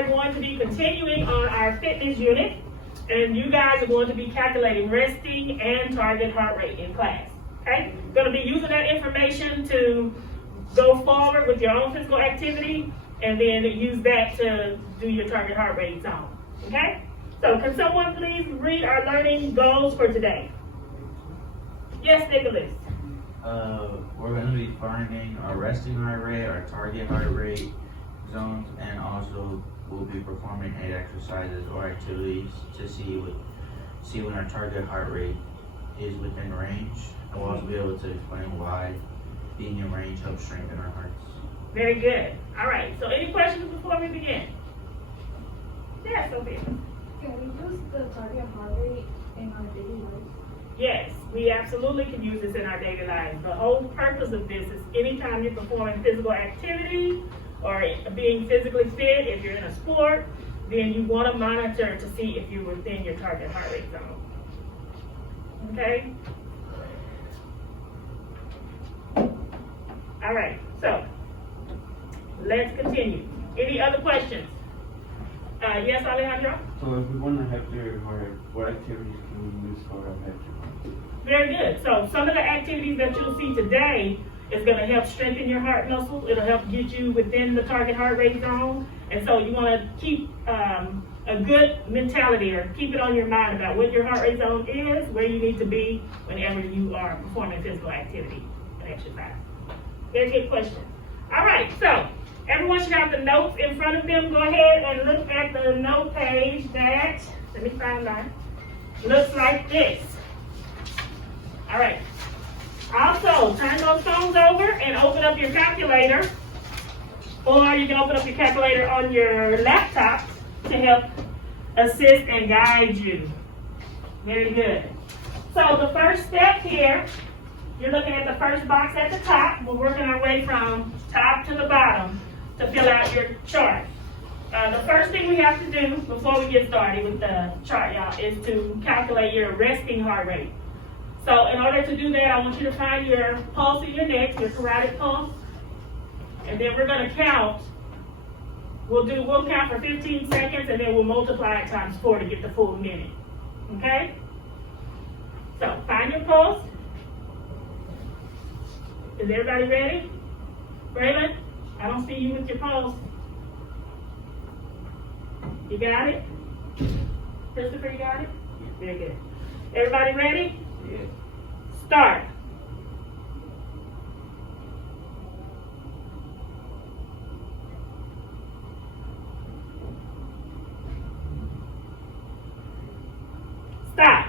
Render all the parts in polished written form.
are going to be continuing on our fitness unit, and you guys are going to be calculating resting and target heart rate in class. Okay? Going to be using that information to go forward with your own physical activity, and then use that to do your target heart rate zone. Okay? So can someone please read our learning goals for today? Yes, Nicholas. We're going to be finding our resting heart rate, our target heart rate zones, and also we'll be performing 8 exercises or activities to see when our target heart rate is within range. And we'll also be able to explain why being in range helps strengthen our hearts. Very good. All right. So any questions before we begin? Yes, Sophia. Can we use the target heart rate in our daily life? Yes, we absolutely can use this in our daily lives. The whole purpose of this is anytime you're performing physical activity or being physically fit, if you're in a sport, then you want to monitor to see if you're within your target heart rate zone. Okay? All right, so let's continue. Any other questions? Yes, Alejandro? So if we want to have your heart, what activities can we use for our heart? Very good. So some of the activities that you'll see today is going to help strengthen your heart muscle. It'll help get you within the target heart rate zone. And so you want to keep a good mentality, or keep it on your mind about what your heart rate zone is, where you need to be whenever you are performing physical activity and exercise. Very good question. All right, so everyone should have the notes in front of them. Go ahead and look at the note page that, let me find mine, looks like this. All right. Also, turn those phones over and open up your calculator, or you can open up your calculator on your laptop to help assist and guide you. Very good. So the first step here, you're looking at the first box at the top. We're working our way from top to the bottom to fill out your chart. The first thing we have to do before we get started with the chart, y'all, is to calculate your resting heart rate. So in order to do that, I want you to find your pulse in your neck, your carotid pulse, and then we're going to count. We'll count for 15 seconds, and then we'll multiply it times 4 to get the full minute. Okay? So find your pulse. Is everybody ready? Braylon, I don't see you with your pulse. You got it? Christopher, you got it? Very good. Everybody ready? Yes. Start. Stop.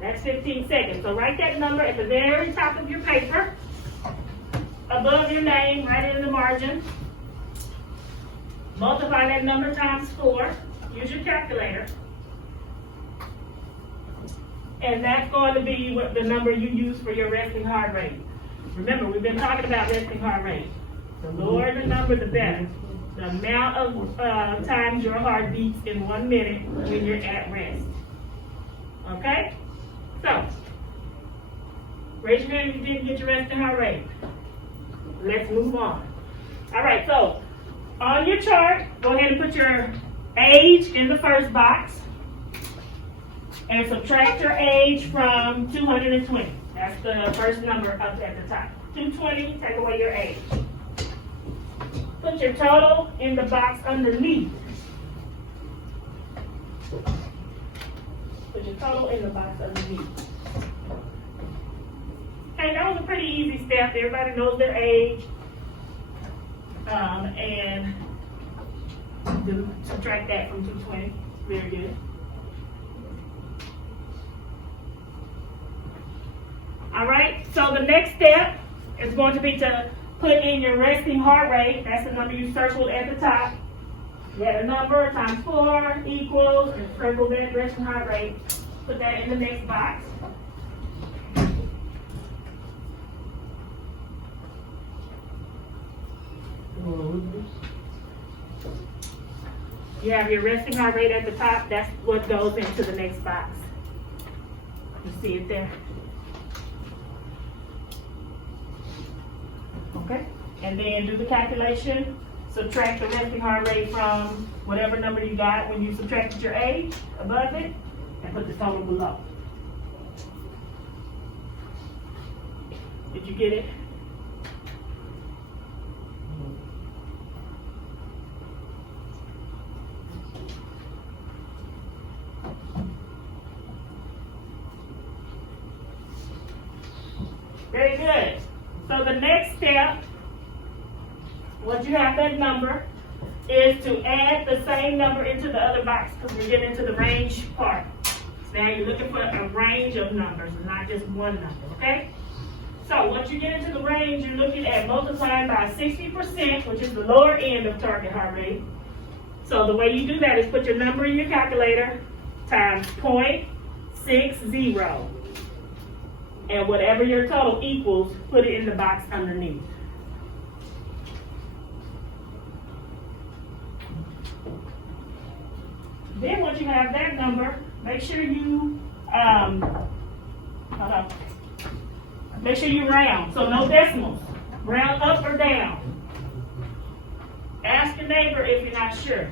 That's 15 seconds. So write that number at the very top of your paper, above your name, right in the margin. Multiply that number times 4. Use your calculator. And that's going to be what the number you use for your resting heart rate. Remember, we've been talking about resting heart rate. The lower the number, the better. The amount of times your heart beats in 1 minute when you're at rest. Okay? So, raise your hand if you didn't get your resting heart rate. Let's move on. All right, so on your chart, go ahead and put your age in the first box. And subtract your age from 220. That's the first number up at the top. 220, take away your age. Put your total in the box underneath. Put your total in the box underneath. Okay, that was a pretty easy step. Everybody knows their age. And subtract that from 220. Very good. All right, so the next step is going to be to put in your resting heart rate. That's the number you circled at the top. Get a number times 4 equals, and circle that resting heart rate. Put that in the next box. You have your resting heart rate at the top. That's what goes into the next box. You see it there. Okay, and then do the calculation subtract the resting heart rate from whatever number you got when you subtracted your age above it, and put the total below. Did you get it? Very good. So the next step, once you have that number, is to add the same number into the other box, because we're getting into the range part. So now you're looking for a range of numbers and not just one number, okay? So once you get into the range, you're looking at multiplying by 60%, which is the lower end of target heart rate. So the way you do that is put your number in your calculator times 0.60. And whatever your total equals, put it in the box underneath. Then once you have that number, make sure you, make sure you round, so no decimals. Round up or down. Ask your neighbor if you're not sure.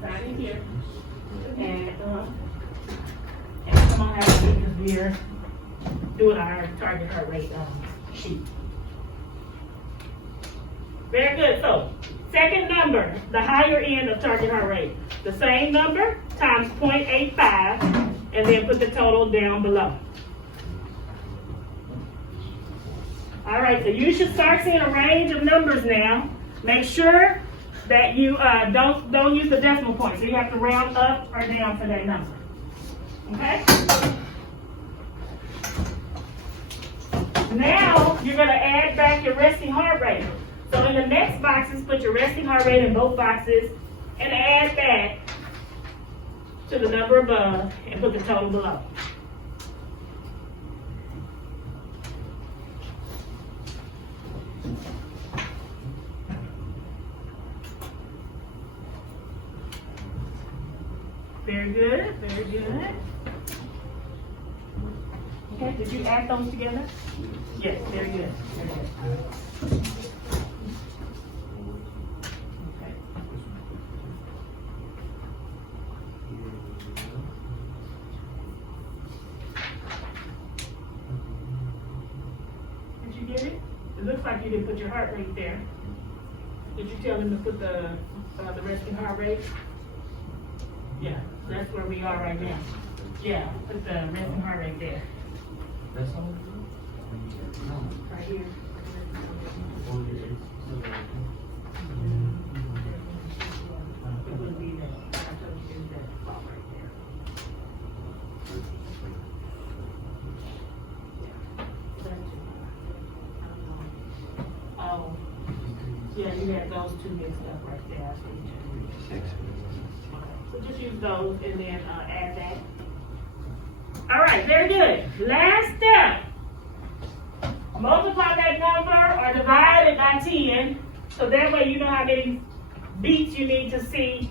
Sign in here. And come on out here because we're doing our target heart rate sheet. Very good. So, second number, the higher end of target heart rate. The same number times 0.85, and then put the total down below. All right, so you should start seeing a range of numbers now. Make sure that you don't use the decimal point. So you have to round up or down for that number. Okay? Now you're going to add back your resting heart rate. So in the next boxes, put your resting heart rate in both boxes and add that to the number above and put the total below. Very good, very good. Okay, did you add those together? Yes, very good. Very good. Okay. Did you get it? It looks like you didn't put your heart rate there. Did you tell them to put the resting heart rate? Yeah, that's where we are right now. Yeah, put the resting heart rate there. That's all? Right here. It would be that. I told you to do that spot right there. Oh, yeah, you had those two mixed up right there. I see. So just use those and then add that. All right, very good. Last step. Multiply that number or divide it by 10, so that way you know how many beats you need to see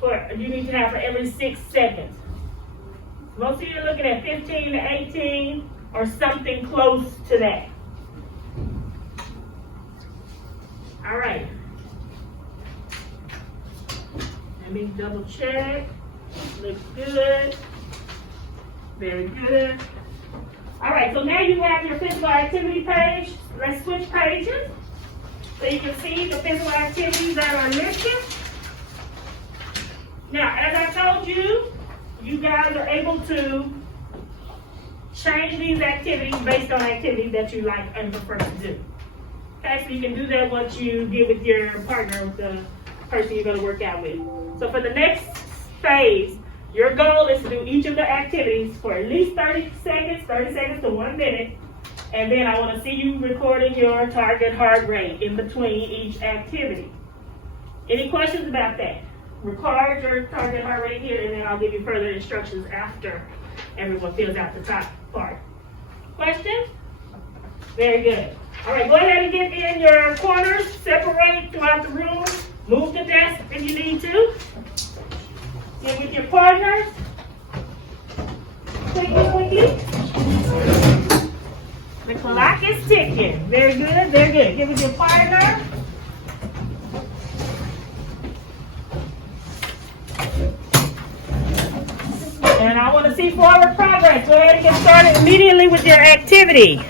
have for every 6 seconds. Most of you are looking at 15 to 18 or something close to that. All right. Let me double check. Looks good. Very good. All right, so now you have your physical activity page. Let's switch pages so you can see the physical activities that are listed. Now, as I told you, you guys are able to change these activities based on activities that you like and prefer to do. Okay, so you can do that once you get with your partner, with the person you're going to work out with. So for the next phase, your goal is to do each of the activities for at least 30 seconds to 1 minute, and then I want to see you recording your target heart rate in between each activity. Any questions about that? Record your target heart rate here, and then I'll give you further instructions after everyone fills out the top part. Questions? Very good. All right, go ahead and get in your corners, separate throughout the room, move the desk if you need to. Get with your partners. The clock is ticking. Very good, very good. Give it your partner. And I want to see forward progress. Go ahead and get started immediately with your activity.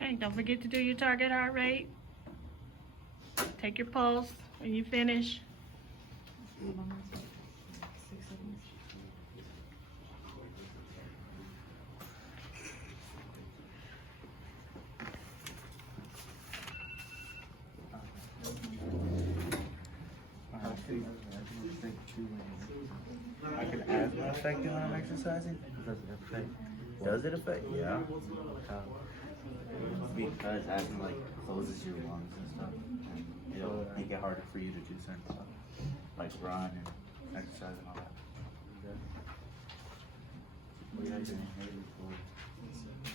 Okay, don't forget to do your target heart rate. Take your pulse when you finish. I can asthma affect you when I'm exercising? Does it affect? Yeah. Because asthma like closes your lungs and stuff. And it'll make it harder for you to do certain stuff. Like run and exercise and all that. What do you have your inhaler for?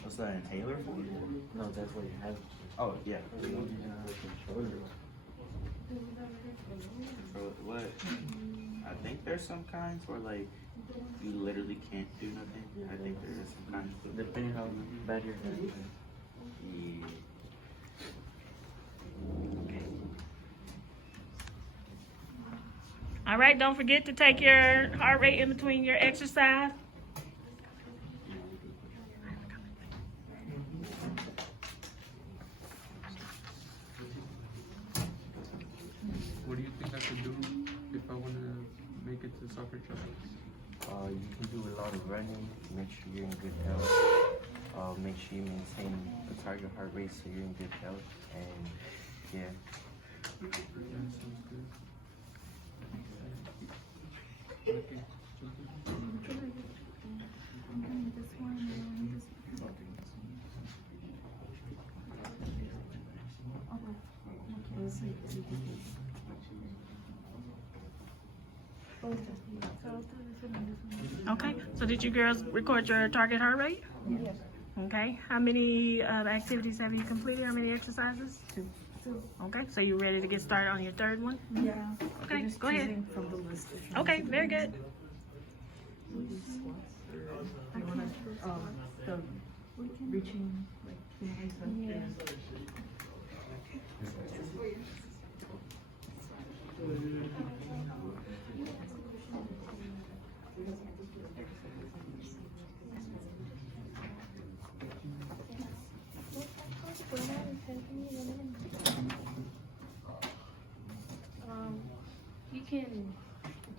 What's that inhaler for? No, that's what you have. Oh, yeah. For what? I think there's some kinds where like you literally can't do nothing. I think there is some kinds. Depending how bad your head is. Yeah. All right, don't forget to take your heart rate in between your exercise. What do you think I could do if I want to make it to soccer tryouts? You can do a lot of running, make sure you're in good health. Make sure you maintain the target heart rate so you're in good health. And yeah. Yeah, sounds good. Okay. Okay, so did you girls record your target heart rate? Yes. Okay, how many activities have you completed? How many exercises? Two. Okay, so you ready to get started on your third one? Yeah. Okay, go ahead. From the list. Okay, very good. The reaching, like, You can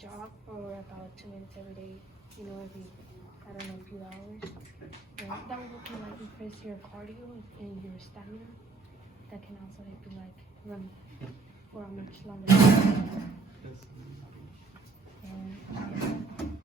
jog for about 2 minutes every day, you know, every, I don't know, few hours. And that will help you like increase your cardio and your stamina. That can also help you like run for a much longer time. And